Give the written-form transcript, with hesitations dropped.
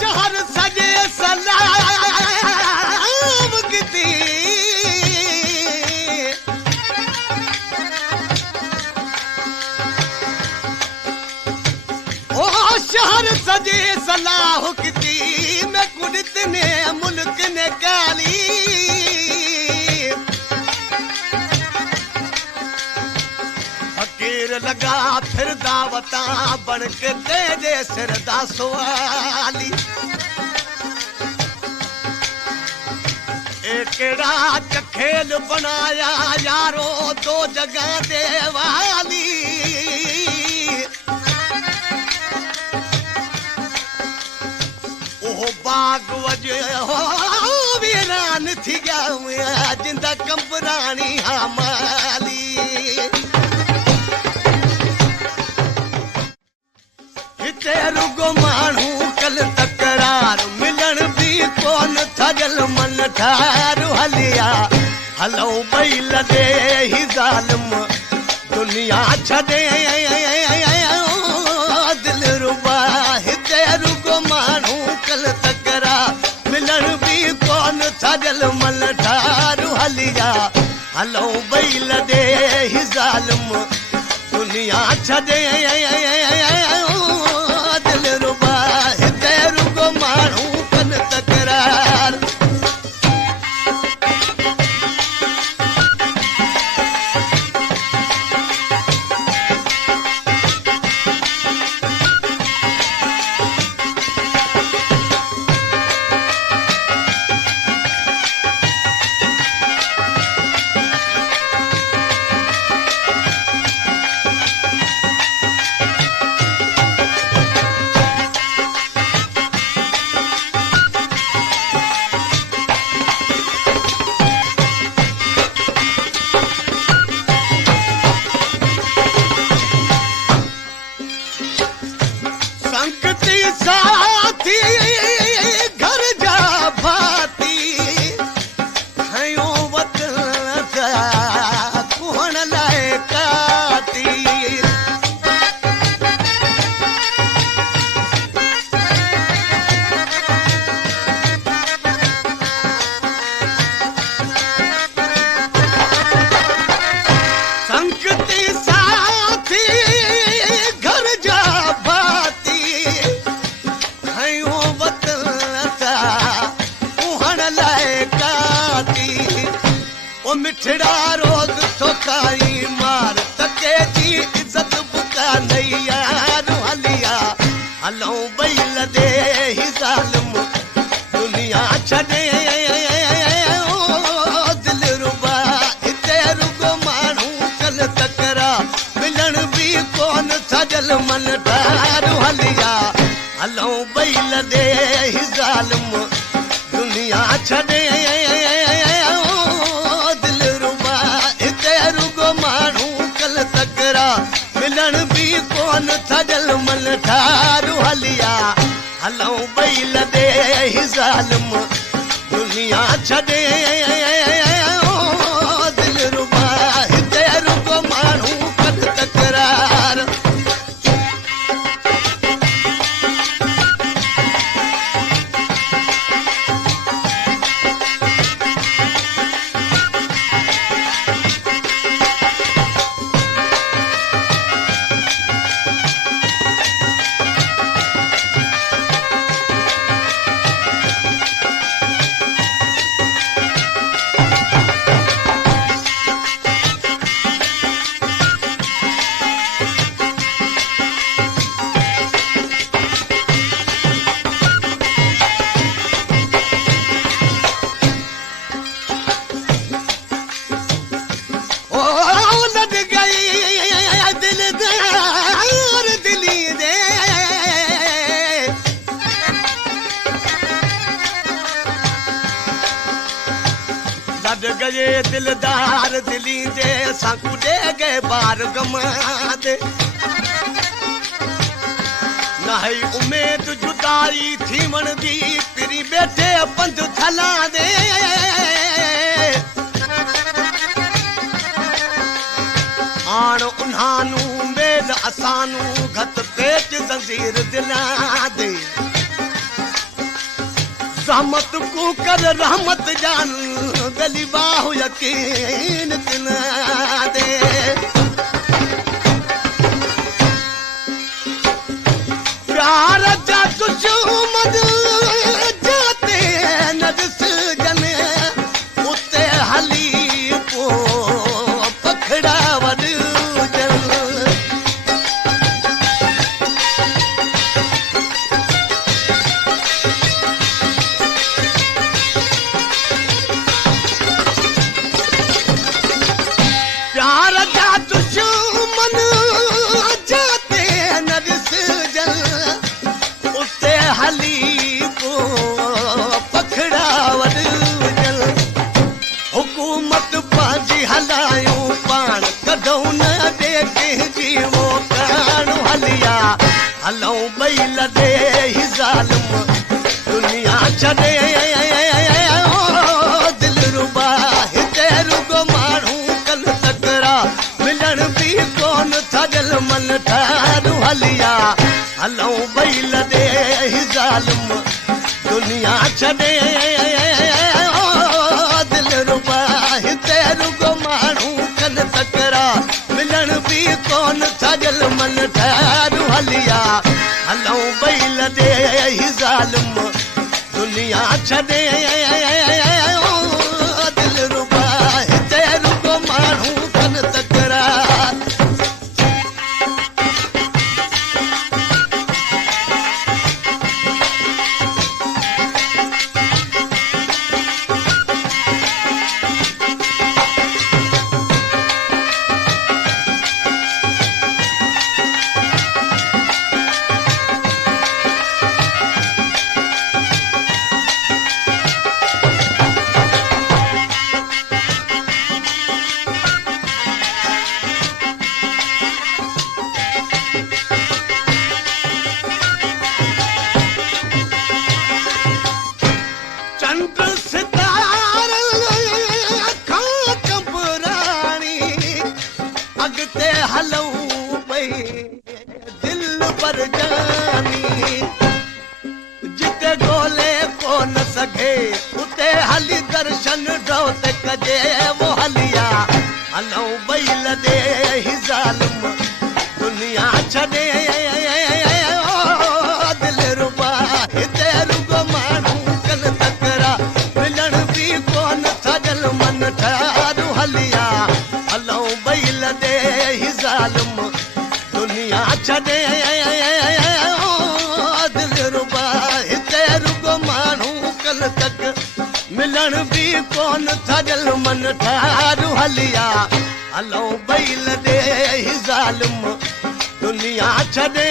शहर सजे सलाम किती ओ शहर सजे सलाह किती मैं कुड़त ने मुल्क ने काली फकीर लगा फिर दावता बन के तेरे सिर दा सवाली केड़ा चखेल बनाया यारो दो जगह दे वाली ओ बाग वजे हो वीरान थी गया जिंदा कंपरानी हमाली हिते रुगो मानू कल तकरार मिलन भी कोन थजल मन ठारू हलिया हलो बैल दे ही जालिम दुनिया छदे दिल रुबा हिते रुगो मानू कल तकरार मिलन भी कोन थजल मन ठारू हलिया हलो बैल दे ही जालिम दुनिया छदे दिल रुबा हिते रुगो मानू कल तकरार साथी घर जा भाती हयो वतन जा कोण लाए काती संगती साथी घर जा मिठड़ा रोज थोकाई मार तके जी इज्जत बुका नहीं यार हलिया हलो बैल दे ही जालिम दुनिया छदे दिल रुबा हिते रुगो मानू कल तकरा मिलन भी कोन थजल मन ठारू हलिया हलो बैल दे ही जालिम दुनिया छदे मिलन भी कोन थजल मन ठारू हलिया हलो बैल दे ही जालिम दुनिया छदे दिल रुबा हिते रुगो मानू कल तकरार गए दिलदार दिली दे साकू दे गए बार गमा दे नहीं उम्मीद जुदाई थी मन दी पिरी बैठे पंध थला दे आन उन्हानू मेल असानू घत पेट जंजीर दिला दे रहमत को कर रहमत जान गली बाहु यकीन तिना दे प्यार जा दुश्मन जाते नजस जने उते हली पो पखड़ा वड जल प्यार जा दुश्मन जाते नजस जल उते हली पो पखड़ा वड जल हुकूमत पाजी हलायूं पाण कदों न दे कंहिंजी वो कान हलिया हलऊं ॿई लॾे ही ज़ालिम दुनिया छॾे दिलरुबा हिते रुगो माण्हू कल तकरा मिलण बि कोन छॾियल मन ठारू हलिया हलऊं ॿई लॾे ही ज़ालिम दुनिया छॾे दिलरुबा हिते रुगो माण्हू कल तकरा मिलण बि कोन छॾियल मन ठारू हलिया हलऊं ॿई लॾे ही ज़ालिम दुनिया छॾे दिलरुबा हिते रुगो माण्हू कल तकरा चंद्र सितार खां कबराणी अॻिते हलऊं ॿई दिल पर जानी जिते ॻोल्हे कोन सघे उते हली दर्शन ढोत कजे वो हलिया हलऊं ॿई लॾे ही ज़ालिम दुनिया छॾे दिलरुबा हिते रुगो माण्हू कल तकरा मिलण बि कोन छॾियल मन ठारू हलिया हलऊं ॿई लॾे ही ज़ालिम दुनिया छॾे दिलरुबा हिते रुगो माण्हू कल तक मिलण बि कोन छॾियल मन ठारू हलिया हलऊं ॿई लॾे ही ज़ालिम दुनिया छॾे